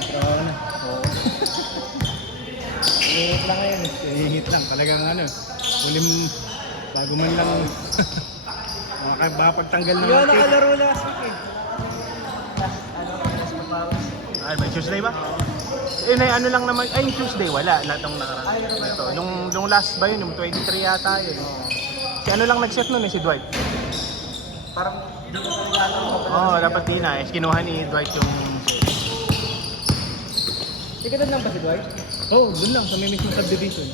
trabaho na. Oo. Hihit lang ngayon eh. Hihit lang, talagang ano. Ulim, bago man lang. Makapagtanggal ng Yun, tape. nakalaro last week eh. Mas mapawis. Ay, may Tuesday ba? Eh, ano lang naman, ay yung Tuesday, wala. Lahat ng nakaraan. Ito, nung last ba yun, yung 23 yata yun. Si ano lang nag-set nun eh, si Dwight. Parang di ko talaga alam mo. Oo, dapat di na. Eh, kinuha ni Dwight yung... Ikaw lang ba si Dwight? Oo, dun lang, sa may mismo subdivision.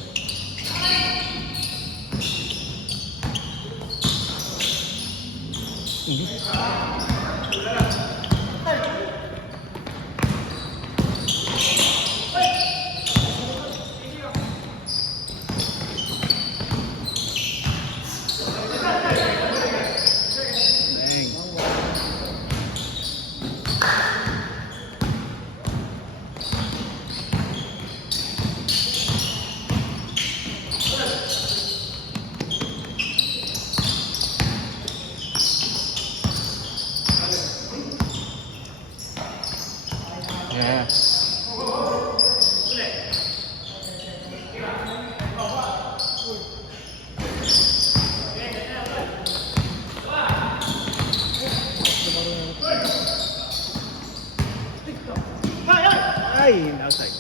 Dang. Yeah. Ay, outside.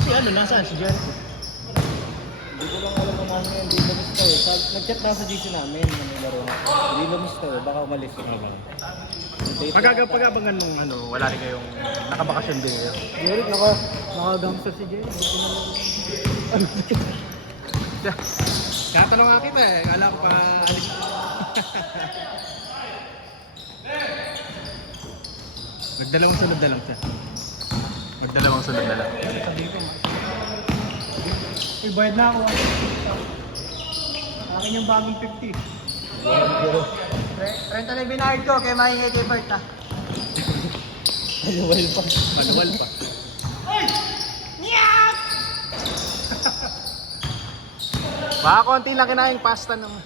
Si ano, nasaan? Si Jericho. Hindi ko lang alam kung ano yun. Di lumis to eh. Nag-chat na sa GC namin na may laro na. Di lumis to eh. Baka umalis eh. Pag-abangan nung ano. Wala rin kayong nakabakasyon din kayo. Jeric, naka-gangster si Jeric. Hindi ko na Katanong nga kita eh. Kala ko pa alis. Nagdalawang sunod na lang siya. Magdalawang sunod na lang. Eh, bayad na ako. Akin yung bagong 50. 30 na binayad ko, kaya maingay kay Bert ah. Manuwal pa. Manual pa. Baka konti lang kinaing pasta naman.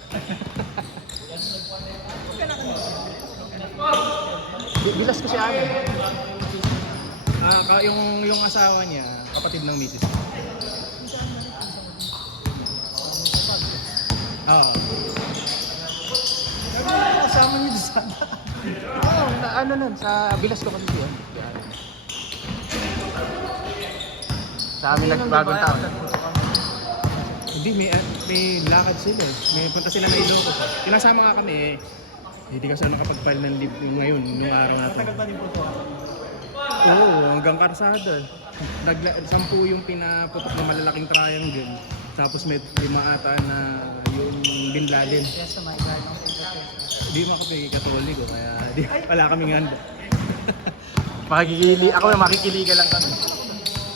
Bilas ko si Ana. Yung asawa niya, kapatid ng misis niya. Oo. Kasama niyo sa Oo, ano nun, sa bilas ko kasi yun. Sa amin nagbagong taon. Hindi, may lakad sila eh. May punta sila na Ilocos. Kinasama nga kami eh. Hindi kasi nakapag-file ng leave ngayon, nung araw natin. Tagal pa din po ito. Oo, hanggang Karsada. 10 yung pinaputok ng malalaking triangle. Tapos may 5 ata na yung Bin Laden. Yes, my God. Hindi mo kasi katoliko, kaya wala kaming handa. Ako yung makikiliga lang kami.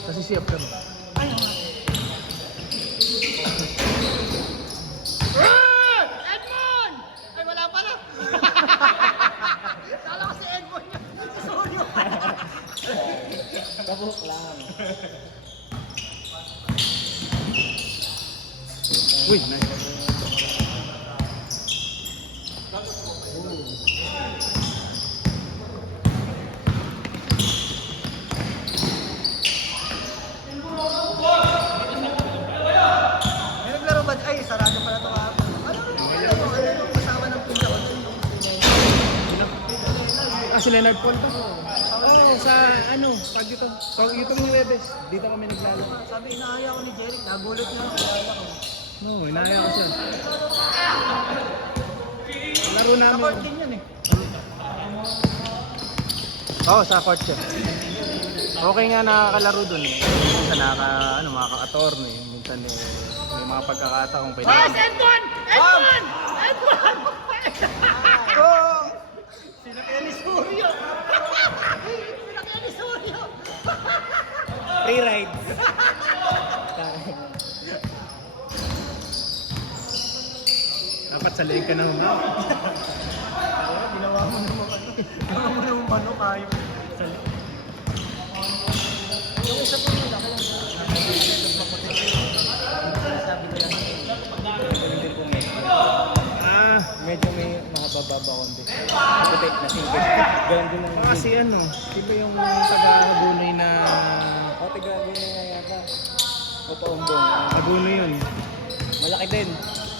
Kasi siyap kami. Edmond! Ay, wala pala! Kala ko si Edmond yun. Sorry. Kabuk lang. Uy, nice. May naglaro ba? Ay, sarado pala ito kahapon. Ano kasama ng pinta ko doon? Si Leonard Paul ba? Oo, sa ano, pag ito ng Webes, dito kami naglalaro. Sabi, inaaya ko ni Jeric. Nagulat niya ako. Kilala ko. Oo, inaya ko siya. Laro namin. Support din yan eh. Oo, sa court siya. Okay nga nakakalaro dun eh. Minsan makaka-attorney. Minsan may mga pagkakataong pwede. Yes, Edmond! Edmond! Edmond! Oh! Sino kaya ni Suryo? Sino kaya ni Suryo? Free ride. Dapat sa leeg ka na humam. Ginawa mo naman ano. Ginawa mo naman ano kayo. Yung isa po nila, kaya sabi ko lang. mabababa konti. Puti na singkit. Ganun din ang Kasi ano, sila yung taga-Agunoy na... O, tigagawin na nga yata. O, Paumbong. Agunoy yun. Malaki din.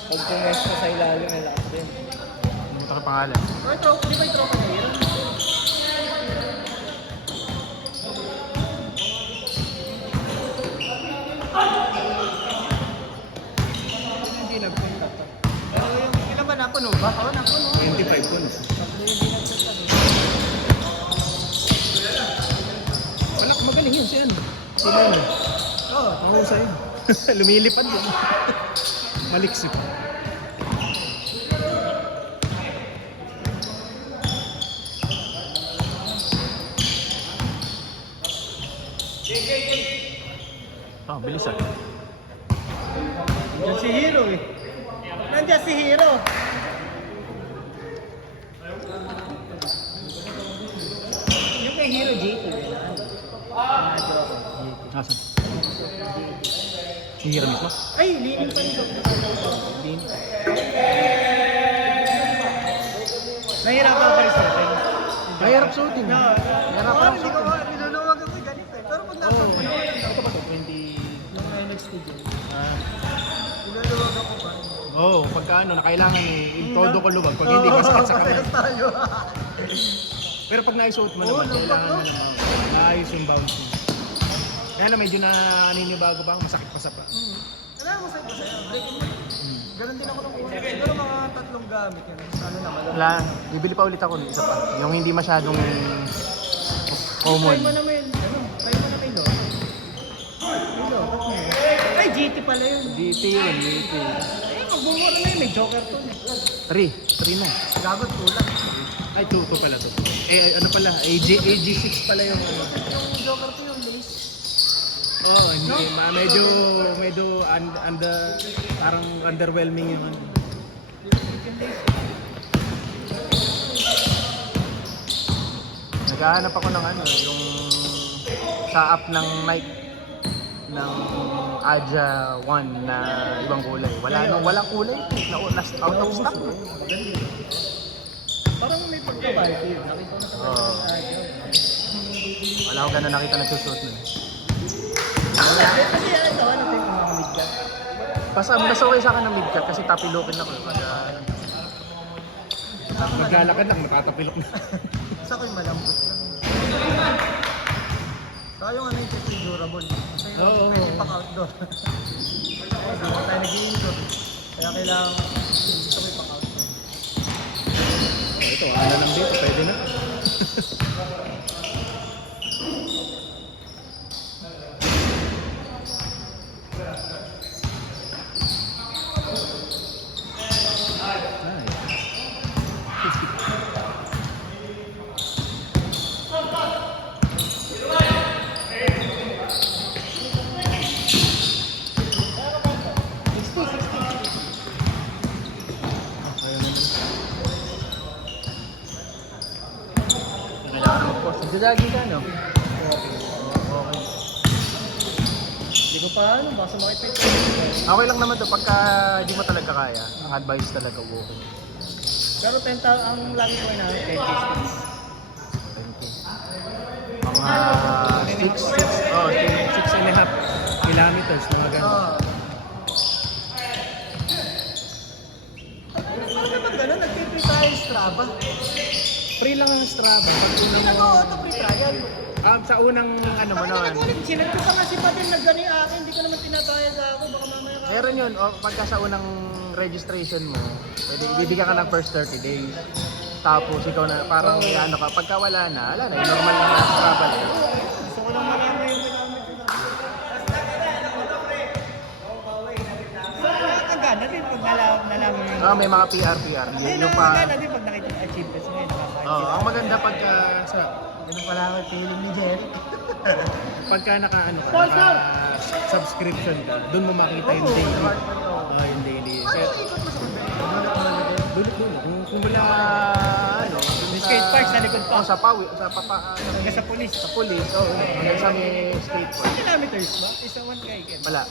Pag pumesto sa ilalim, malaki din. Ano ito pangalan? Ay, tropa. Di ba yung tropa na yun? Hindi nagpunta pa. Pero yung ilan ba napuno ba? Oo, napuno. 25 points. Anak, magaling yun si ano. Sila ano. Oo. Mahusay. Lumilipad yun. Maliksip. Ah, bilis ah. Nandiyan si Hero eh. Nandiyan si Hero. Yung kay Hero J2 eh. Asan? Hihira mismo? Ay, lining pa nito. Nahirapan pa rin sa akin. Mahirap suotin. Mahirap Oo, ang hindi ko suotin. niluluwag ako ganito eh. Pero pag nasa puno, Ito ba ito? 20... nung nag-studio, Ah. niluluwag ako pa. Oo, pagka ano, na kailangan todo ko lubag. Pag hindi basket sa kamay. Parehas tayo. Pero pag naisuot mo Oo, naman, lubag, kailangan mo no? naman. Naayos yung bouncing. Kaya na medyo naninibago pa, masakit pa sa pa. Alam mo sa'yo, breaking mo. Ganon din ako nung una. Siguro mga 3 gamit yan. Ano naman. Wala, bibili pa ulit ako ng isa pa. Yung hindi masyadong common. Try mo naman, ano, try mo naman yun. Hello, ba't mo? Ay, GT pala yun. GT yun, GT. Eh, magbumura na yun. May Joker to. 3 na. Gagot kulang. Ay, 2 pala to. Eh, ano pala? AG6 pala yung ano. Yung Joker to yung bilis. Oo, hindi. Medyo parang underwhelming yung ano. Naghahanap ako ng ano, yung sa app ng Nike ng Aja 1 na ibang kulay. Walang kulay. Last out of stock. Parang may pagkabalti yun. Nakita ko na sa Oo. Wala ko ganun nakita nagsusuot nun. Kasi ano, ano tayo kung mga mid-cut? Mas okay sa akin ng mid-cut kasi tapilokin ako. Kaya Maglalakad lang, matatapilok na. Sa akin malambot lang. Saka yung ano yung check yung durable. Kasi yung Oo. pwede pang outdoor. Hindi mo tayo nag-i-indoor. Kaya kailangan gusto ko yung pang outdoor. Oh, ito, ala lang dito, pwede na. kailangan mag-post. Nagdadagi ka, no? Okay. Hindi ko pa ano, baka sumakit pa ito. Okay lang naman to pagka hindi mo talaga kaya. Ang advice talaga walking. Pero 10,000 ang lagi ko na 10 distance. Mga 6.5 kilometers na maganda. Oo. Ano naman gano'n? Nag-free tayo Strava. Free lang ang Strava. Pag Hindi unang, nag-auto free trial. sa unang ano mo Bakit noon. nag-ulit? Sinag ko pa nga si Patin na gano'n yung akin. Hindi ko naman tinatayag ako. Baka mamaya ka. Meron yun, o, pagka sa unang registration mo, pwede ibibigyan ka ng first 30 days. Tapos ikaw na, parang ano ka, pagka wala na, yung normal na travel. Gusto ko lang marami yung ginamit ko na. Ang gana din pag nalaman mo yun. May mga PR. Ayun Yung ang pa, gana din pag nakita yung achievements mo yun. ang maganda pagka, Ganun pala ang feeling ni Jerry. pagka subscription ka, doon mo makita yung daily. Yung daily. Kaya, dulot. Kung wala, May skate park sa likod pa. sa pawi, sa papa, Hanggang sa police. sa police, hanggang sa may skate park. Kilometers ba? Isa 1 kay Ken. Walang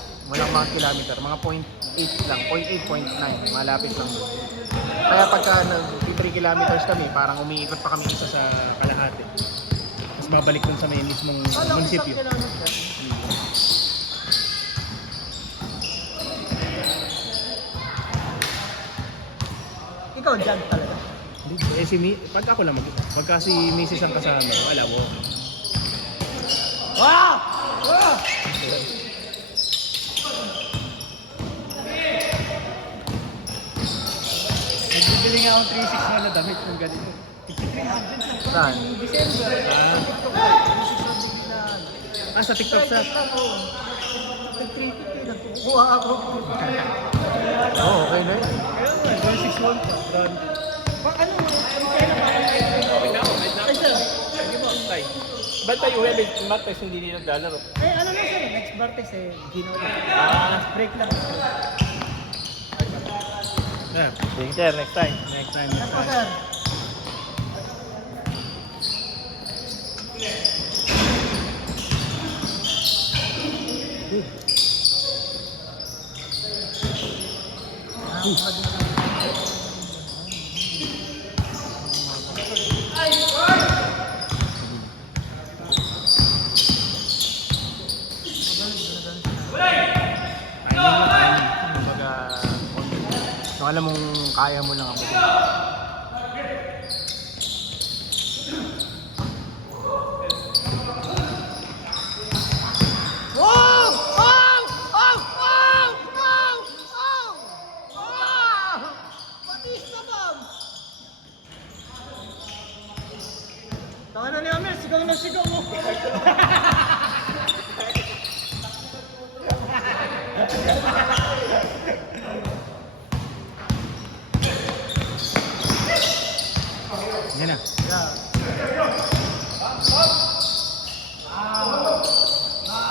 mga kilometer, mga 0.8 lang, 0.8, 0.9, malapit lang doon. Kaya pagka 3 kilometers kami, parang umiikot pa kami isa sa kalahati. Tapos babalik dun sa may mismong munisipyo. Ikaw dyan talaga. Eh pag ako lang mag-isa. Pagka si Mrs. ang kasama, wala mo. Wow! Wow! Nagbibili nga akong 361 na damit ng ganito. Saan? December. Sa TikTok sa... Kuha ako. Oo, okay na yun. Kaya nga, 161 pa. Branded. Ano mo? Ba't tayo uwi? Matas hindi nila naglalaro. Eh, ano na sir? Next Bartes eh. Gino lang. Break lang. Yeah. Sige sir, next time. Next time. Ano po, sir? Kumbaga, kung alam mong kaya mo lang ako. Ano ni Amir? Sigaw na sigaw mo. Yan na.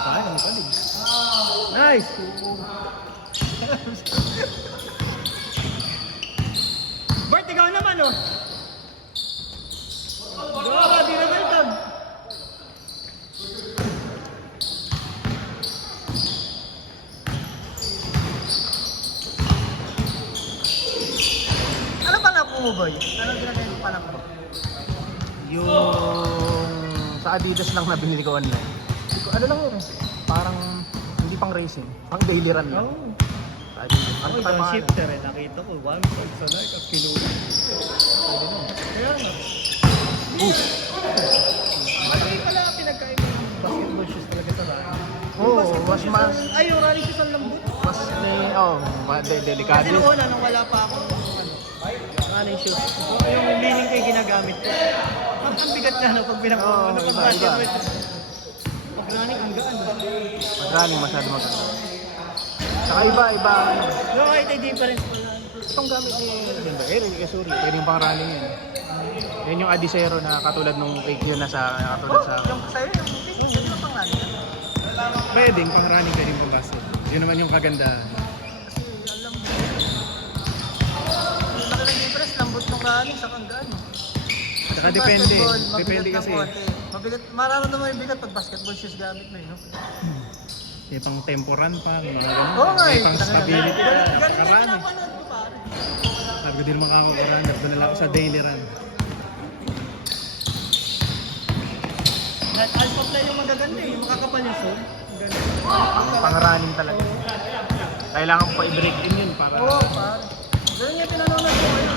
Kaya mo palig. Nice! Bert, ikaw naman oh. Gawa, di na welcome. Ano pa lang mo, boy? Anong ginagawa mo pa lang mo? Yung sa Adidas lang na binili ko online. Ano lang yun? Parang hindi pang racing, pang daily run lang. Oh. Sa Adidas. Ano Ako pa ibang mga shifter eh. Nakita ko. 1.5 sa like. Ang kinuha. Kaya nga. Malaki pala pinagkain ng basketball shoes talaga sa rally. Oo, mas Ay, yung rally shoes ang lambot. mas delikado. Kasi noon, nung wala pa ako running shoes. So, yung leaning ko yung ginagamit ko. Ang bigat na no, pag binang Oo, pag iba, basketball. iba. Pag running, ang gaan. Madraling masyado maganda. Saka iba. No, kahit ay difference pala. Itong gamit ni Eric Kasuri, pwede yung pang running yun. Yan yung Adicero na katulad nung fake yun na sa katulad sa... Yung sa'yo, yung fake, pwede yung pang running. Pwedeng pang running, pwedeng pang basket. Yun naman yung kagandahan. Kasi alam mo, laki ng difference, lambot ng running sa kanggaan. Saka depende. Depende kasi. Mabigat, mararamdaman mo yung bigat pag basketball shoes gamit mo yun. No? May pang temporan pa, may mga ganun. Oo nga May eh. pang stability pa. Ganun yung Karani. pinapanood ko pare. Sabi ko din naman ako karani. Doon na lang ako sa daily run. At alpha play yung magaganda eh. Yung makakapal yung soul. Ang ganda. Pang running talaga. Kailangan ko pa i-break in yun para... Oo, pare. Ganun yung pinanonood ko ngayon.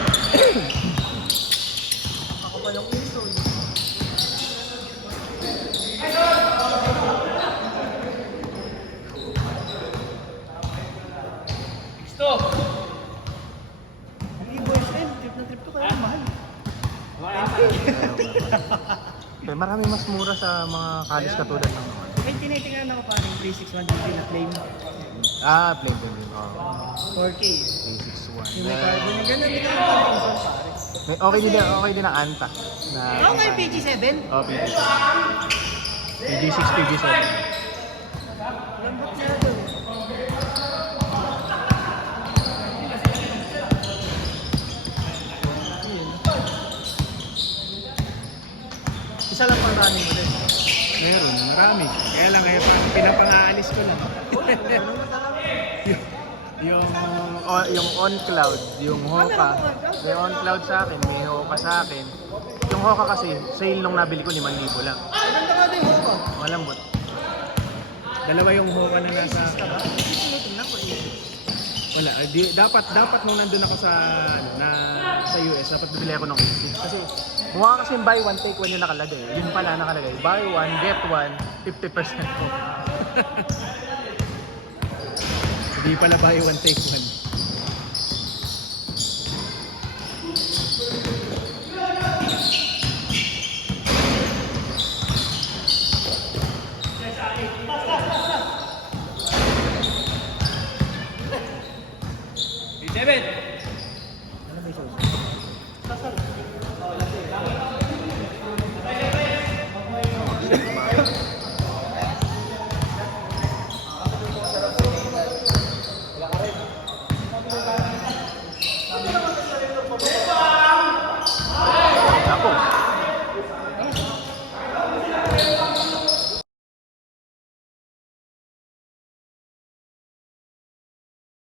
Ako pa yung iso. Ang e-boys trip na trip ko kaya mahal. Okay, marami mas mura sa mga college katulad ng... May tinitingnan ako parang 361 din na claim. Plain din. Oh. 4K. 361. Yung may card. Yung ganun din ang parang isang pare. Okay din ang Anta. Na, Ako nga yung PG7. Oh, PG6. PG6, PG7. Lambot niya doon. Isa lang pang running mo din. Meron, marami. Kaya lang, pinapang-aalis ko lang. yung on cloud, yung Hoka. May on cloud sa akin, may Hoka sa akin. Yung Hoka kasi, sale nung nabili ko 5,000 lang. Maganda ka din, Hoka. Malambot. Dalawa yung Hoka na nasa akin. Tingnan ko eh. Wala, dapat nung nandun ako sa sa US, dapat Bili ako ng AC. Kasi mukha kasi buy one take one yung nakalagay. Yun pala nakalagay. Buy one, get one, 50% off. Hindi pala buy one take one. David! Ano may sauce?